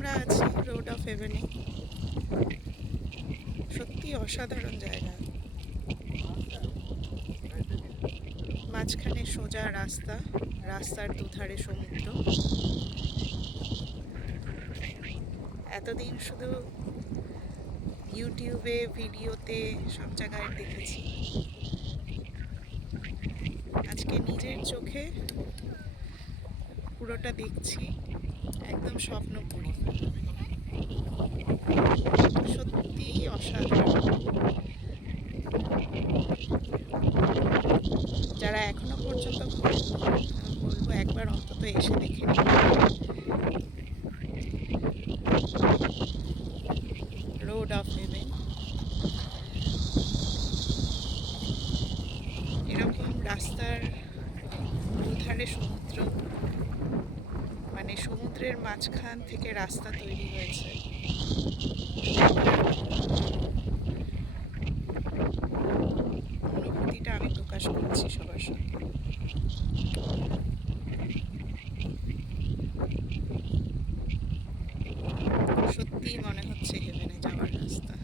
আমরা আছি road of হেভেনে। সত্যি অসাধারণ জায়গা। মাঝখানে সোজা রাস্তা, রাস্তার দুধারে সমুদ্র। এতদিন শুধু ইউটিউবে, ভিডিওতে সব জায়গায় দেখেছি, আজকে নিজের চোখে পুরোটা দেখছি। একদম স্বপ্নপুরী, সত্যি অসাধারণ। যারা এখনো পর্যন্ত ঘোরেননি, আমি বলবো একবার অন্তত এসে দেখে নিন। Road of haven. এরকম রাস্তার দুধারে সমুদ্র, মানে সমুদ্রের মাঝখান থেকে রাস্তা তৈরি হয়েছে। অনুভূতিটা আমি প্রকাশ করছি সবার সাথে। সত্যিই মনে হচ্ছে হেভেনে যাওয়ার রাস্তা।